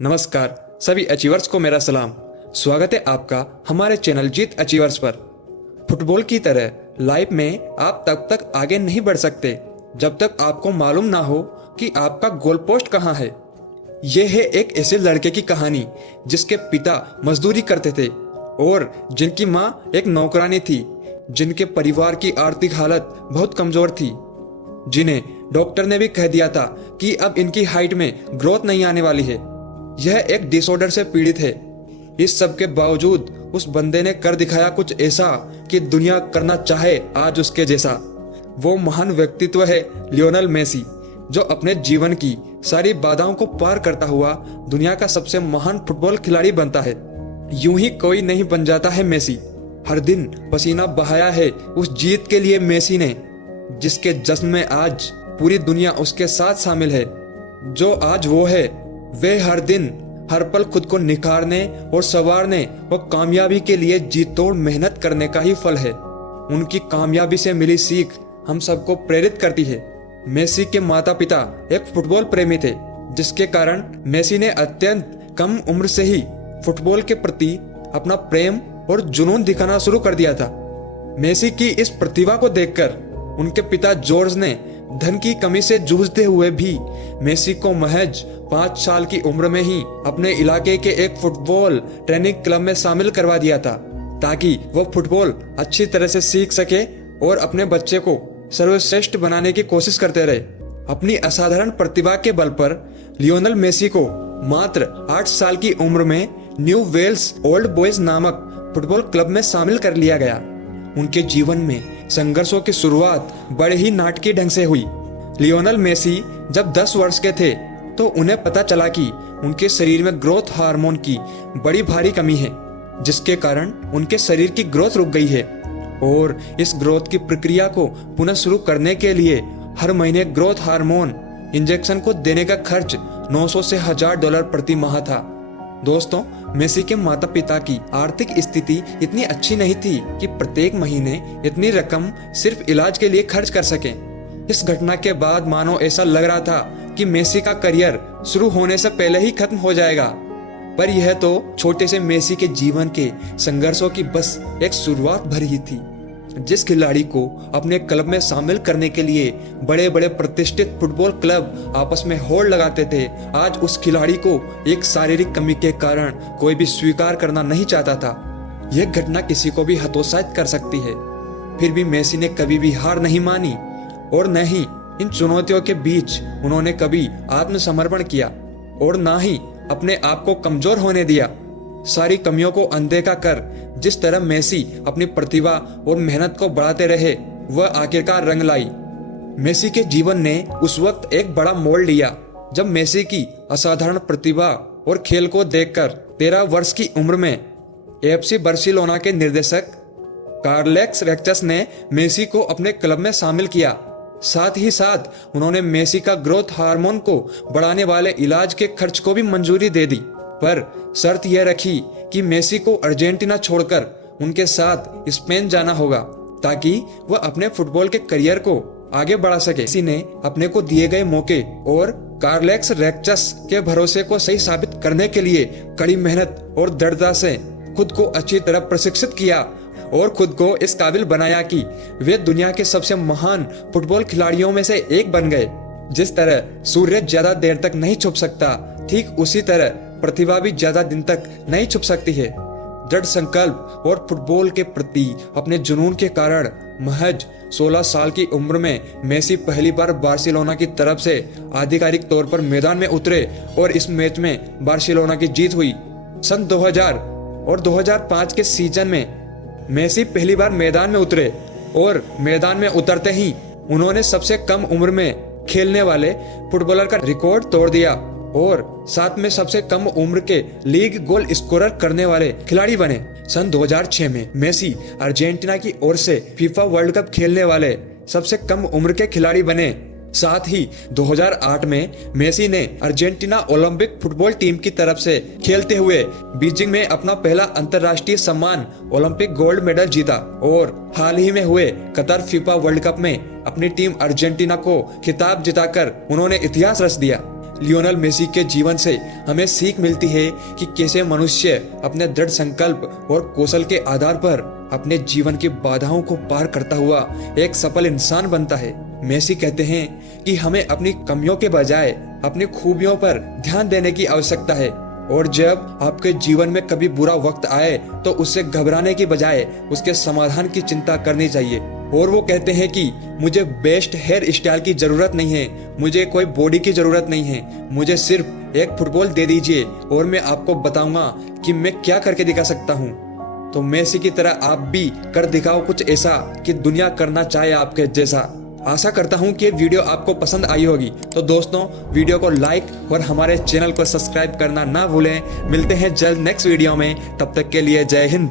नमस्कार सभी अचीवर्स को मेरा सलाम। स्वागत है आपका हमारे चैनल जीत अचीवर्स पर। फुटबॉल की तरह लाइफ में आप तब तक आगे नहीं बढ़ सकते जब तक आपको मालूम ना हो कि आपका गोल पोस्ट कहाँ है। यह है एक ऐसे लड़के की कहानी जिसके पिता मजदूरी करते थे और जिनकी माँ एक नौकरानी थी, जिनके परिवार की आर्थिक हालत बहुत कमजोर थी, जिन्हें डॉक्टर ने भी कह दिया था कि अब इनकी हाइट में ग्रोथ नहीं आने वाली है। यह एक डिसऑर्डर से पीड़ित है। इस सब के बावजूद उस बंदे ने कर दिखाया कुछ ऐसा कि दुनिया करना चाहे आज उसके जैसा। वो महान व्यक्तित्व है लियोनेल मेसी, जो अपने जीवन की सारी बाधाओं को पार करता हुआ दुनिया का सबसे महान फुटबॉल खिलाड़ी बनता है। यूं ही कोई नहीं बन जाता है मेसी। हर दिन पसीना बहाया है उस जीत के लिए मेसी ने, जिसके जश्न में आज पूरी दुनिया उसके साथ शामिल है। जो आज वो है, वे हर दिन हर पल खुद को निखारने और संवारने और कामयाबी के लिए जी तोड़ मेहनत करने का ही फल है। उनकी कामयाबी से मिली सीख हम सबको प्रेरित करती है। मेसी के माता पिता एक फुटबॉल प्रेमी थे, जिसके कारण मेसी ने अत्यंत कम उम्र से ही फुटबॉल के प्रति अपना प्रेम और जुनून दिखाना शुरू कर दिया था। मेसी की इस प्रतिभा को देखकर उनके पिता जॉर्ज ने धन की कमी से जूझते हुए भी मेसी को महज 5 साल की उम्र में ही अपने इलाके के एक फुटबॉल ट्रेनिंग क्लब में शामिल करवा दिया था, ताकि वह फुटबॉल अच्छी तरह से सीख सके और अपने बच्चे को सर्वश्रेष्ठ बनाने की कोशिश करते रहे। अपनी असाधारण प्रतिभा के बल पर लियोनेल मेसी को मात्र 8 साल की उम्र में न्यू वेल्स ओल्ड बॉयज नामक फुटबॉल क्लब में शामिल कर लिया गया। उनके जीवन में संघर्षों की शुरुआत बड़े ही नाटकीय ढंग से हुई। लियोनेल मेसी जब 10 वर्ष के थे तो उन्हें पता चला कि उनके शरीर में ग्रोथ हार्मोन की बड़ी भारी कमी है, जिसके कारण उनके शरीर की ग्रोथ रुक गई है। और इस ग्रोथ की प्रक्रिया को पुनः शुरू करने के लिए हर महीने ग्रोथ हार्मोन इंजेक्शन को देने का खर्च 900 से $1000 प्रति माह था। दोस्तों, मेसी के माता पिता की आर्थिक स्थिति इतनी अच्छी नहीं थी कि प्रत्येक महीने इतनी रकम सिर्फ इलाज के लिए खर्च कर सकें। इस घटना के बाद मानो ऐसा लग रहा था कि मेसी का करियर शुरू होने से पहले ही खत्म हो जाएगा। पर यह तो छोटे से मेसी के जीवन के संघर्षों की बस एक शुरुआत भर ही थी। जिस खिलाड़ी को अपने क्लब में शामिल करने के लिए बड़े बड़े प्रतिष्ठित फुटबॉल क्लब आपस में होड़ लगाते थे, आज उस खिलाड़ी को एक शारीरिक कमी के कारण कोई भी स्वीकार करना नहीं चाहता था। यह घटना किसी को भी हतोत्साहित कर सकती है। फिर भी मेसी ने कभी भी हार नहीं मानी और न ही इन चुनौतियों के बीच उन्होंने कभी आत्मसमर्पण किया और न ही अपने आप को कमजोर होने दिया। सारी कमियों को अनदेखा कर जिस तरह मेसी अपनी प्रतिभा और मेहनत को बढ़ाते रहे, वह आखिरकार रंग लाई। मेसी के जीवन ने उस वक्त एक बड़ा मोड़ लिया जब मेसी की असाधारण प्रतिभा और खेल को देखकर 13 वर्ष की उम्र में एफसी बार्सिलोना के निर्देशक कार्लेस रेक्चस ने मेसी को अपने क्लब में शामिल किया। साथ ही साथ उन्होंने मेसी का ग्रोथ हार्मोन को बढ़ाने वाले इलाज के खर्च को भी मंजूरी दे दी, पर शर्त यह रखी कि मेसी को अर्जेंटीना छोड़कर उनके साथ स्पेन जाना होगा, ताकि वह अपने फुटबॉल के करियर को आगे बढ़ा सके। मेसी ने अपने को दिए गए मौके और कार्लेस रेक्चस के भरोसे को सही साबित करने के लिए कड़ी मेहनत और दृढ़ता से खुद को अच्छी तरह प्रशिक्षित किया और खुद को इस काबिल बनाया कि वे दुनिया के सबसे महान फुटबॉल खिलाड़ियों में से एक बन गए। जिस तरह सूर्य ज्यादा देर तक नहीं छुप सकता, ठीक उसी तरह प्रतिभा भी ज्यादा दिन तक नहीं छुप सकती है। दृढ़ संकल्प और फुटबॉल के प्रति अपने जुनून के कारण महज 16 साल की उम्र में मेसी पहली बार बार्सिलोना की तरफ से आधिकारिक तौर पर मैदान में उतरे और इस मैच में बार्सिलोना की जीत हुई। सन 2000 और 2005 के सीजन में मेसी पहली बार मैदान में उतरे और मैदान में उतरते ही उन्होंने सबसे कम उम्र में खेलने वाले फुटबॉलर का रिकॉर्ड तोड़ दिया और साथ में सबसे कम उम्र के लीग गोल स्कोरर करने वाले खिलाड़ी बने। सन 2006 में मेसी अर्जेंटीना की ओर से फीफा वर्ल्ड कप खेलने वाले सबसे कम उम्र के खिलाड़ी बने। साथ ही 2008 में मेसी ने अर्जेंटीना ओलंपिक फुटबॉल टीम की तरफ से खेलते हुए बीजिंग में अपना पहला अंतर्राष्ट्रीय सम्मान ओलंपिक गोल्ड मेडल जीता और हाल ही में हुए कतर फीफा वर्ल्ड कप में अपनी टीम अर्जेंटीना को खिताब जिताकर उन्होंने इतिहास रच दिया। लियोनेल मेसी के जीवन से हमें सीख मिलती है कि कैसे मनुष्य अपने दृढ़ संकल्प और कौशल के आधार पर अपने जीवन की बाधाओं को पार करता हुआ एक सफल इंसान बनता है। मेसी कहते हैं कि हमें अपनी कमियों के बजाय अपनी खूबियों पर ध्यान देने की आवश्यकता है, और जब आपके जीवन में कभी बुरा वक्त आए तो उससे घबराने की बजाय उसके समाधान की चिंता करनी चाहिए। और वो कहते हैं कि मुझे बेस्ट हेयर स्टाइल की जरूरत नहीं है, मुझे कोई बॉडी की जरूरत नहीं है, मुझे सिर्फ एक फुटबॉल दे दीजिए और मैं आपको बताऊंगा कि मैं क्या करके दिखा सकता हूँ। तो मेसी की तरह आप भी कर दिखाओ कुछ ऐसा कि दुनिया करना चाहे आपके जैसा। आशा करता हूँ कि ये वीडियो आपको पसंद आई होगी। तो दोस्तों, वीडियो को लाइक और हमारे चैनल को सब्सक्राइब करना ना भूलें। मिलते हैं जल्द नेक्स्ट वीडियो में, तब तक के लिए जय हिंद।